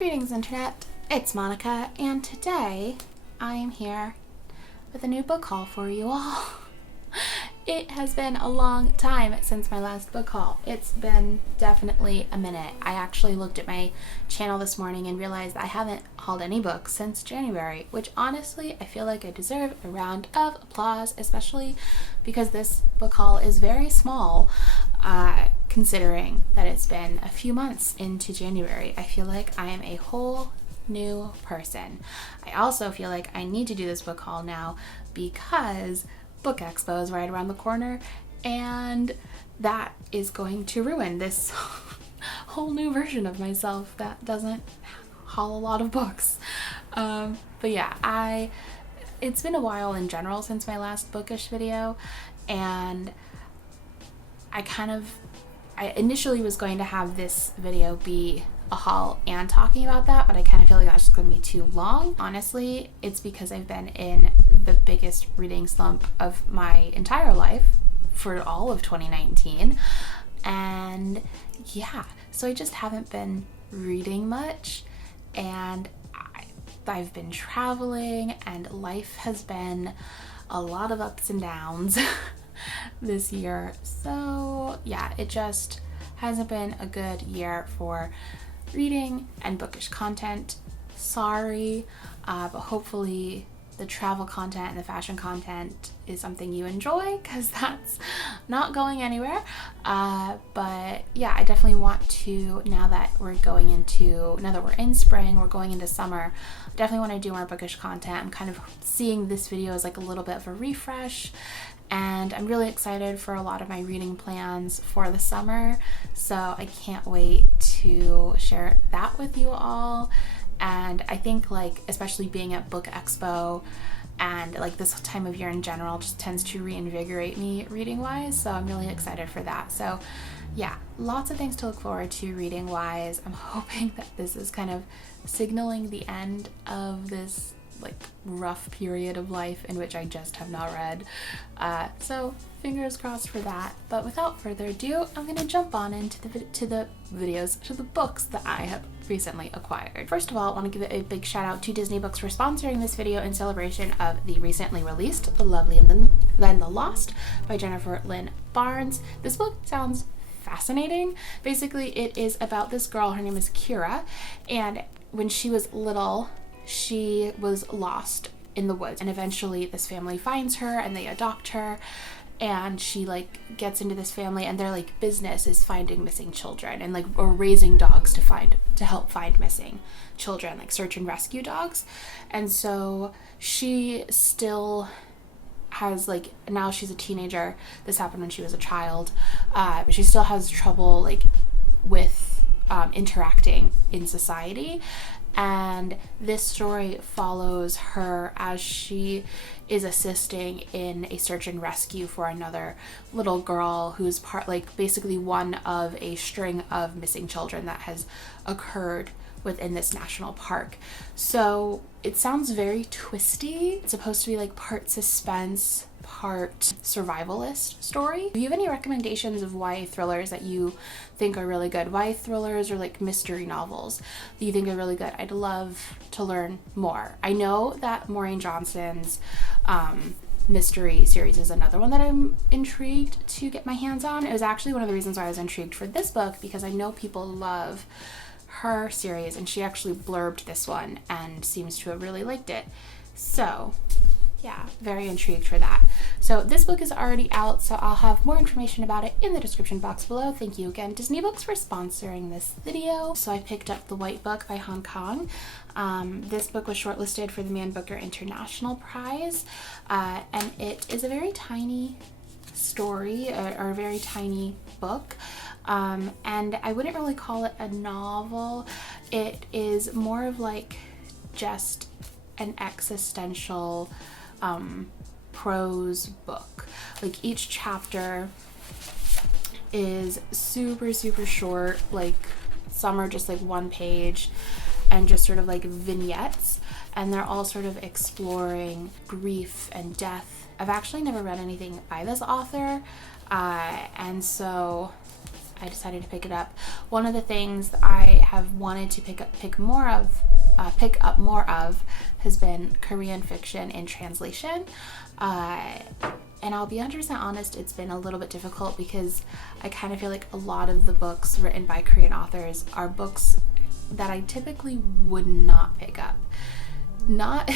Greetings, Internet. It's Monica, and today I am here with a new book haul for you all. It has been a long time since my last book haul. It's been definitely a minute. I actually looked at my channel this morning and realized I haven't hauled any books since January, which honestly I feel like I deserve a round of applause, especially because this book haul is very small. Considering that it's been a few months into January, I feel like I am a whole new person. I also feel like I need to do this book haul now because Book Expo is right around the corner, and that is going to ruin this whole new version of myself that doesn't haul a lot of books. But yeah, it's been a while in general since my last bookish video, and I initially was going to have this video be a haul and talking about that, but I kind of feel like that's just going to be too long. Honestly, it's because I've been in the biggest reading slump of my entire life for all of 2019. And yeah, so I just haven't been reading much, and I've been traveling, and life has been a lot of ups and downs this year. So yeah, it just hasn't been a good year for reading and bookish content. Sorry, but hopefully the travel content and the fashion content is something you enjoy, because that's not going anywhere. But yeah, I definitely want to, now that we're in spring, we're going into summer, definitely want to do more bookish content. I'm kind of seeing this video as like a little bit of a refresh, and I'm really excited for a lot of my reading plans for the summer, so I can't wait to share that with you all. And I think, like, especially being at Book Expo and like this time of year in general just tends to reinvigorate me reading wise, so I'm really excited for that. So yeah, lots of things to look forward to reading wise. I'm hoping that this is kind of signaling the end of this like rough period of life in which I just have not read. So fingers crossed for that. But without further ado, I'm gonna jump on into the books that I have recently acquired. First of all, I want to give a big shout out to Disney Books for sponsoring this video in celebration of the recently released The Lovely and Then the Lost by Jennifer Lynn Barnes. This book sounds fascinating. Basically, it is about this girl, her name is Kira, and when she was little, she was lost in the woods, and eventually this family finds her and they adopt her, and she like gets into this family, and their like business is finding missing children and or raising dogs to help find missing children, like search and rescue dogs. And so she still has, like, now she's a teenager, this happened when she was a child, but she still has trouble like with interacting in society. And this story follows her as she is assisting in a search and rescue for another little girl who's basically one of a string of missing children that has occurred within this national park. So it sounds very twisty. It's supposed to be like part suspense, part survivalist story. Do you have any recommendations of YA thrillers that you think are really good? YA thrillers or like mystery novels that you think are really good? I'd love to learn more. I know that Maureen Johnson's mystery series is another one that I'm intrigued to get my hands on. It was actually one of the reasons why I was intrigued for this book, because I know people love her series, and she actually blurbed this one and seems to have really liked it. So yeah, very intrigued for that. So this book is already out, so I'll have more information about it in the description box below. Thank you again, Disney Books, for sponsoring this video. So I picked up The White Book by Hong Kong. This book was shortlisted for the Man Booker International Prize, and it is a very tiny story, or a very tiny book. And I wouldn't really call it a novel. It is more of like just an existential prose book. Like each chapter is super short, like some are just like one page and just sort of like vignettes, and they're all sort of exploring grief and death. I've actually never read anything by this author, and so I decided to pick it up. One of the things that I have wanted to pick up more of has been Korean fiction in translation. And I'll be 100% honest, it's been a little bit difficult because I kind of feel like a lot of the books written by Korean authors are books that I typically would not pick up. Not,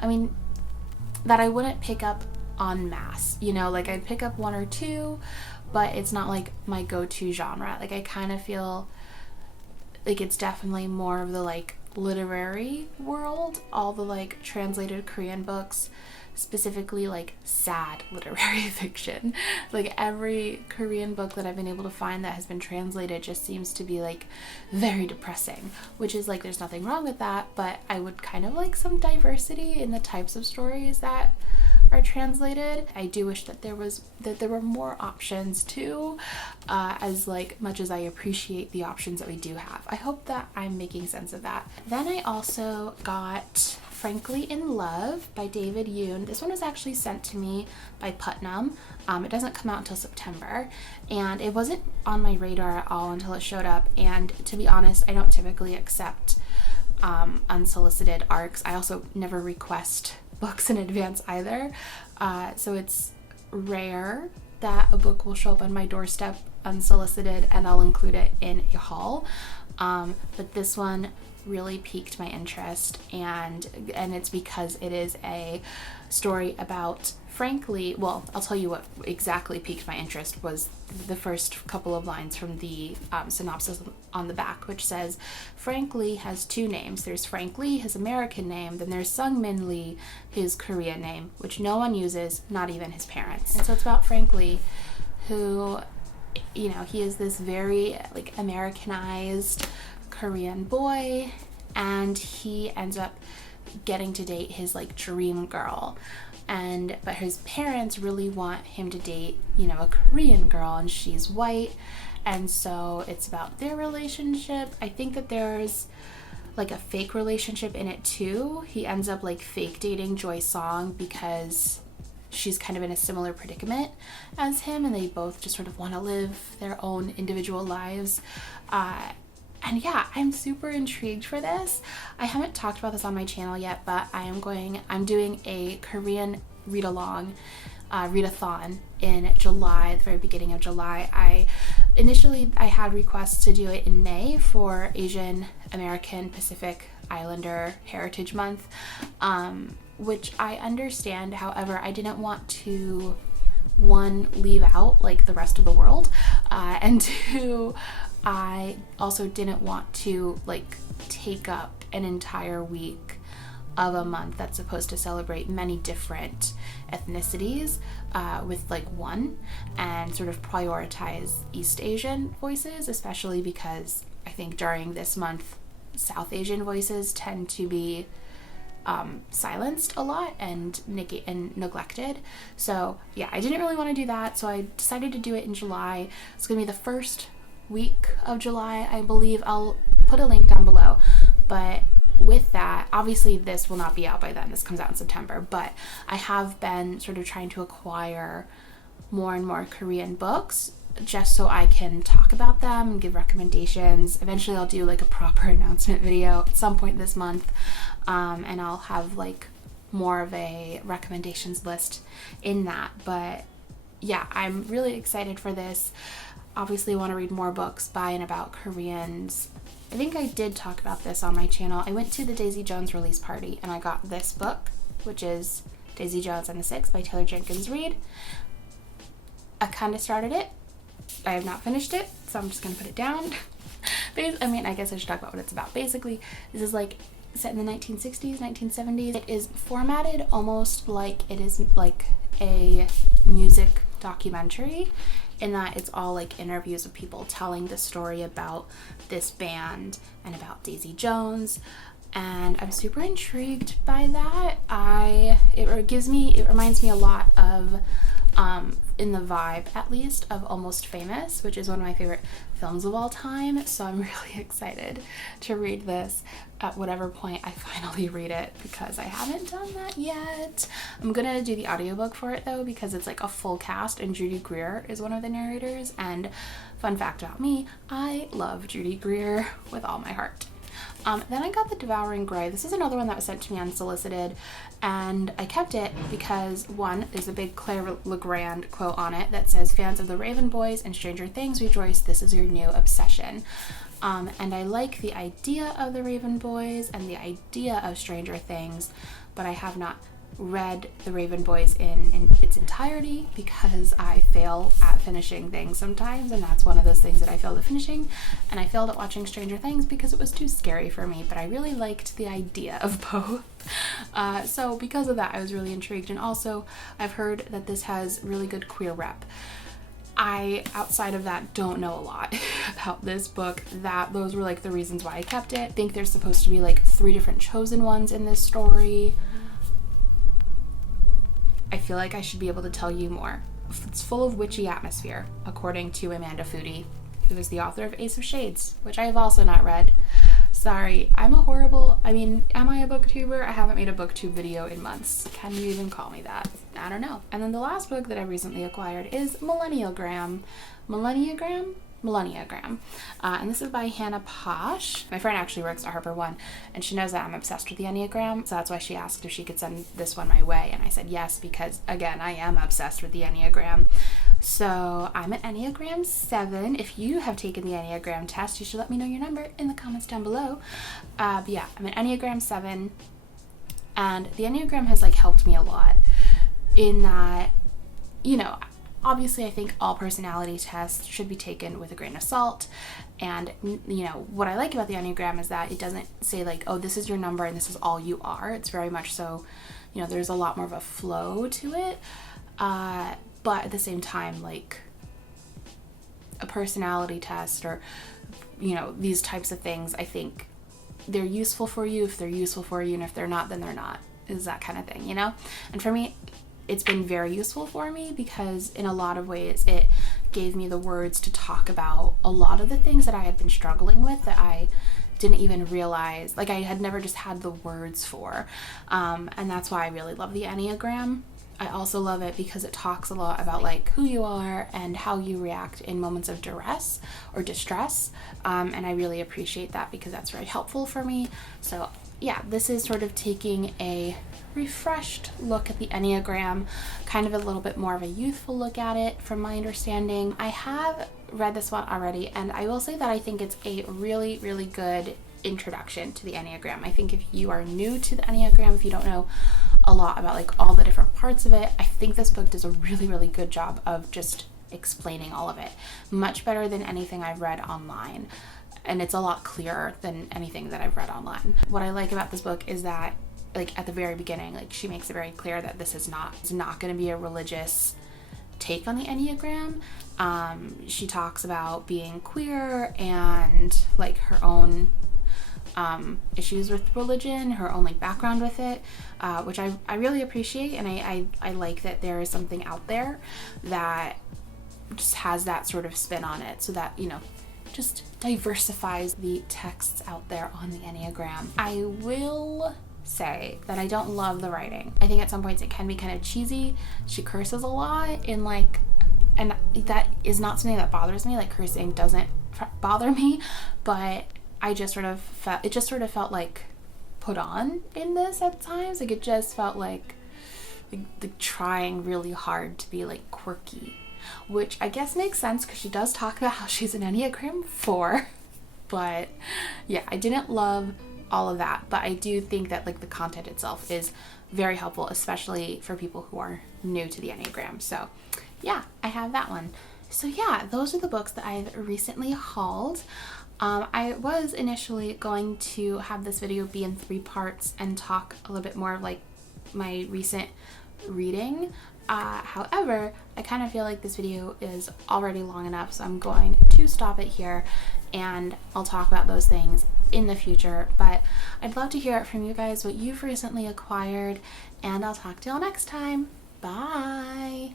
I mean, that I wouldn't pick up en masse, you know, like I'd pick up one or two, but it's not like my go-to genre. Like I kind of feel like it's definitely more of the like literary world, all the like translated Korean books, specifically like sad literary fiction. Like every Korean book that I've been able to find that has been translated just seems to be like very depressing, which is like there's nothing wrong with that, but I would kind of like some diversity in the types of stories that are translated. I do wish that there were more options too, as like much as I appreciate the options that we do have. I hope that I'm making sense of that. Then I also got Frankly in Love by David Yoon. This one was actually sent to me by Putnam. It doesn't come out until September, and it wasn't on my radar at all until it showed up. And to be honest, I don't typically accept unsolicited ARCs. I also never request books in advance either. So it's rare that a book will show up on my doorstep unsolicited and I'll include it in a haul. But this one really piqued my interest, and it's because it is a story about frankly, well, I'll tell you what exactly piqued my interest was the first couple of lines from the synopsis on the back, which says, Frank Lee has two names. There's Frank Lee, his American name, then there's Sung Min Lee, his Korean name, which no one uses, not even his parents. And so it's about Frank Lee, who, you know, he is this very like Americanized Korean boy, and he ends up getting to date his like dream girl, but his parents really want him to date, you know, a Korean girl, and she's white, and so it's about their relationship. I think that there's like a fake relationship in it too. He ends up like fake dating Joy Song because she's kind of in a similar predicament as him, and they both just sort of want to live their own individual lives. And yeah, I'm super intrigued for this. I haven't talked about this on my channel yet, but I'm doing a Korean read-along, readathon in July, the very beginning of July. Initially I had requests to do it in May for Asian American Pacific Islander Heritage Month, which I understand. However, I didn't want to, one, leave out like the rest of the world, and two, I also didn't want to like take up an entire week of a month that's supposed to celebrate many different ethnicities with like one, and sort of prioritize East Asian voices, especially because I think during this month South Asian voices tend to be silenced a lot and neglected. So yeah, I didn't really want to do that, so I decided to do it in July. It's gonna be the first week of July, I believe. I'll put a link down below, but with that, obviously this will not be out by then. This comes out in September, but I have been sort of trying to acquire more and more Korean books just so I can talk about them and give recommendations. Eventually I'll do like a proper announcement video at some point this month, and I'll have like more of a recommendations list in that. But yeah, I'm really excited for this. Obviously want to read more books by and about Koreans. I think I did talk about this on my channel. I went to the Daisy Jones release party and I got this book, which is Daisy Jones and the Six by Taylor Jenkins Reid. I kind of started it. I have not finished it, so I'm just going to put it down. I mean, I guess I should talk about what it's about. Basically, this is like set in the 1960s, 1970s. It is formatted almost like it is like a music documentary, in that it's all like interviews of people telling the story about this band and about Daisy Jones, and I'm super intrigued by that. It reminds me a lot of in the vibe, at least, of Almost Famous, which is one of my favorite films of all time, so I'm really excited to read this at whatever point I finally read it, because I haven't done that yet. I'm gonna do the audiobook for it though, because it's like a full cast and Judy Greer is one of the narrators, and fun fact about me, I love Judy Greer with all my heart. Then I got the Devouring Gray. This is another one that was sent to me unsolicited, and I kept it because, one, there's a big Claire Legrand quote on it that says, "Fans of the Raven Boys and Stranger Things rejoice, this is your new obsession." And I like the idea of the Raven Boys and the idea of Stranger Things, but I have not read the Raven Boys in its entirety because I fail at finishing things sometimes, and that's one of those things that I failed at finishing. And I failed at watching Stranger Things because it was too scary for me, but I really liked the idea of both. So because of that, I was really intrigued. And also, I've heard that this has really good queer rep. I, outside of that, don't know a lot about this book. Those were like the reasons why I kept it. I think there's supposed to be like 3 different chosen ones in this story. I feel like I should be able to tell you more. It's full of witchy atmosphere, according to Amanda Foody, who is the author of Ace of Shades, which I have also not read. Sorry, am I a booktuber? I haven't made a booktube video in months. Can you even call me that? I don't know. And then the last book that I recently acquired is Millennial Graham. Millennial Graham? And this is by Hannah Posh. My friend actually works at Harper One, and she knows that I'm obsessed with the Enneagram, so that's why she asked if she could send this one my way, and I said yes, because again, I am obsessed with the Enneagram. So I'm an Enneagram 7. If you have taken the Enneagram test, you should let me know your number in the comments down below. But yeah, I'm an Enneagram 7, and the Enneagram has like helped me a lot in that, you know, obviously, I think all personality tests should be taken with a grain of salt. And, you know, what I like about the Enneagram is that it doesn't say like, oh, this is your number and this is all you are. It's very much so, you know, there's a lot more of a flow to it. But at the same time, like a personality test or, you know, these types of things, I think they're useful for you if they're useful for you, and if they're not, then they're not, is that kind of thing, you know? And for me, it's been very useful for me because in a lot of ways it gave me the words to talk about a lot of the things that I had been struggling with that I didn't even realize, like I had never just had the words for. And that's why I really love the Enneagram. I also love it because it talks a lot about like who you are and how you react in moments of duress or distress. And I really appreciate that because that's very helpful for me. So yeah, this is sort of taking a refreshed look at the Enneagram, kind of a little bit more of a youthful look at it from my understanding. I have read this one already, and I will say that I think it's a really, really good introduction to the Enneagram. I think if you are new to the Enneagram, if you don't know a lot about like all the different parts of it, I think this book does a really, really good job of just explaining all of it. Much better than anything I've read online. And it's a lot clearer than anything that I've read online. What I like about this book is that like at the very beginning, like she makes it very clear that this is not going to be a religious take on the Enneagram. She talks about being queer and like her own issues with religion, her own like background with it, which I really appreciate, and I like that there is something out there that just has that sort of spin on it, so that, you know, just diversifies the texts out there on the Enneagram. I will say that I don't love the writing. I think at some points it can be kind of cheesy. She curses a lot in like, and that is not something that bothers me. Like cursing doesn't bother me, but it just sort of felt like put on in this at times. Like it just felt like trying really hard to be like quirky, which I guess makes sense because she does talk about how she's an Enneagram 4. But yeah, I didn't love all of that, but I do think that like the content itself is very helpful, especially for people who are new to the Enneagram. So yeah, I have that one. So yeah, those are the books that I've recently hauled. I was initially going to have this video be in 3 parts and talk a little bit more of like my recent reading. However, I kind of feel like this video is already long enough, so I'm going to stop it here, and I'll talk about those things in the future. But I'd love to hear it from you guys, what you've recently acquired, and I'll talk to y'all next time. Bye!